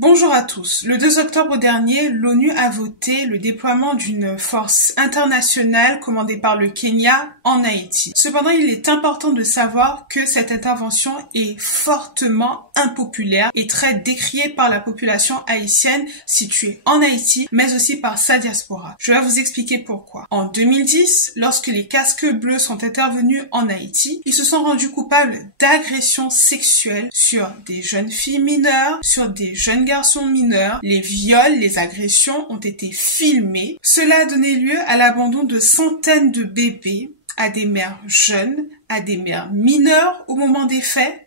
Bonjour à tous. Le 2 octobre dernier, l'ONU a voté le déploiement d'une force internationale commandée par le Kenya en Haïti. Cependant, il est important de savoir que cette intervention est fortement impopulaire et très décriée par la population haïtienne située en Haïti, mais aussi par sa diaspora. Je vais vous expliquer pourquoi. En 2010, lorsque les casques bleus sont intervenus en Haïti, ils se sont rendus coupables d'agressions sexuelles sur des jeunes filles mineures, sur des jeunes garçons mineurs. Les viols, les agressions ont été filmés. Cela a donné lieu à l'abandon de centaines de bébés, à des mères jeunes, à des mères mineures au moment des faits,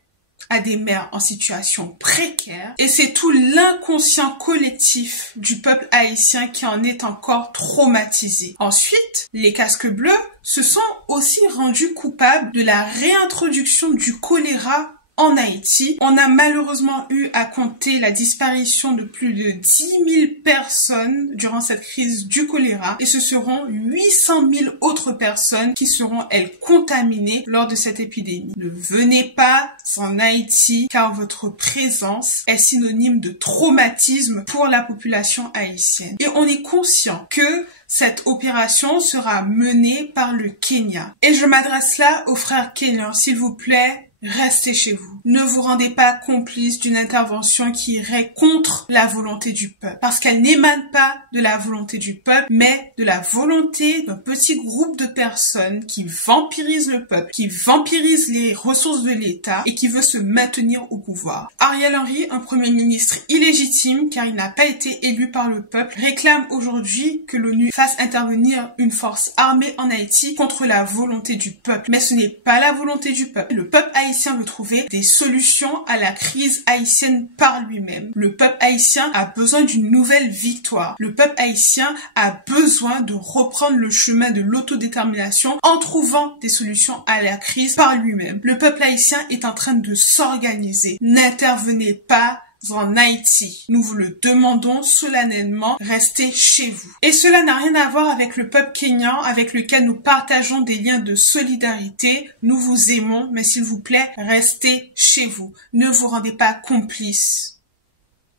à des mères en situation précaire. Et c'est tout l'inconscient collectif du peuple haïtien qui en est encore traumatisé. Ensuite, les casques bleus se sont aussi rendus coupables de la réintroduction du choléra en Haïti. On a malheureusement eu à compter la disparition de plus de 10 000 personnes durant cette crise du choléra et ce seront 800 000 autres personnes qui seront, elles, contaminées lors de cette épidémie. Ne venez pas en Haïti car votre présence est synonyme de traumatisme pour la population haïtienne. Et on est conscient que cette opération sera menée par le Kenya. Et je m'adresse là aux frères kenyans, s'il vous plaît, restez chez vous. Ne vous rendez pas complice d'une intervention qui irait contre la volonté du peuple. Parce qu'elle n'émane pas de la volonté du peuple, mais de la volonté d'un petit groupe de personnes qui vampirisent le peuple, qui vampirisent les ressources de l'État et qui veut se maintenir au pouvoir. Ariel Henry, un premier ministre illégitime car il n'a pas été élu par le peuple, réclame aujourd'hui que l'ONU fasse intervenir une force armée en Haïti contre la volonté du peuple. Mais ce n'est pas la volonté du peuple. Le peuple haïtien veut trouver des solutions à la crise haïtienne par lui-même. Le peuple haïtien a besoin d'une nouvelle victoire. Le peuple haïtien a besoin de reprendre le chemin de l'autodétermination en trouvant des solutions à la crise par lui-même. Le peuple haïtien est en train de s'organiser. N'intervenez pas en Haïti. Nous vous le demandons solennellement, restez chez vous. Et cela n'a rien à voir avec le peuple kényan avec lequel nous partageons des liens de solidarité. Nous vous aimons, mais s'il vous plaît, restez chez vous. Ne vous rendez pas complices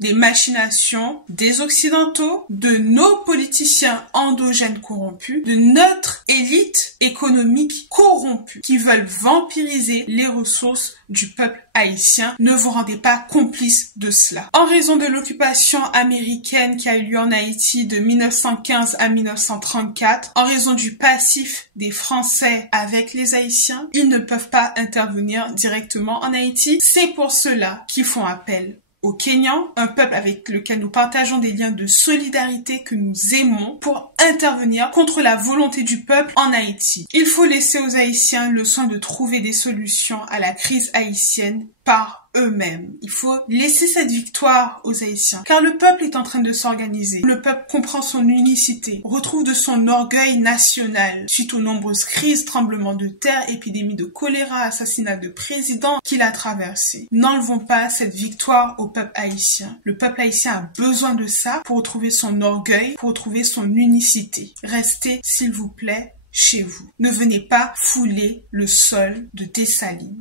des machinations des Occidentaux, de nos politiciens endogènes corrompus, de notre élite économique corrompue qui veulent vampiriser les ressources du peuple haïtien. Ne vous rendez pas complices de cela. En raison de l'occupation américaine qui a eu lieu en Haïti de 1915 à 1934, en raison du passif des Français avec les Haïtiens, ils ne peuvent pas intervenir directement en Haïti. C'est pour cela qu'ils font appel aux Kenyans, un peuple avec lequel nous partageons des liens de solidarité que nous aimons, pour intervenir contre la volonté du peuple en Haïti. Il faut laisser aux Haïtiens le soin de trouver des solutions à la crise haïtienne par eux-mêmes. Il faut laisser cette victoire aux Haïtiens, car le peuple est en train de s'organiser. Le peuple comprend son unicité, retrouve de son orgueil national, suite aux nombreuses crises, tremblements de terre, épidémies de choléra, assassinats de présidents qu'il a traversés. N'enlevons pas cette victoire au peuple haïtien. Le peuple haïtien a besoin de ça pour retrouver son orgueil, pour retrouver son unicité. Restez, s'il vous plaît, chez vous. Ne venez pas fouler le sol de Dessalines.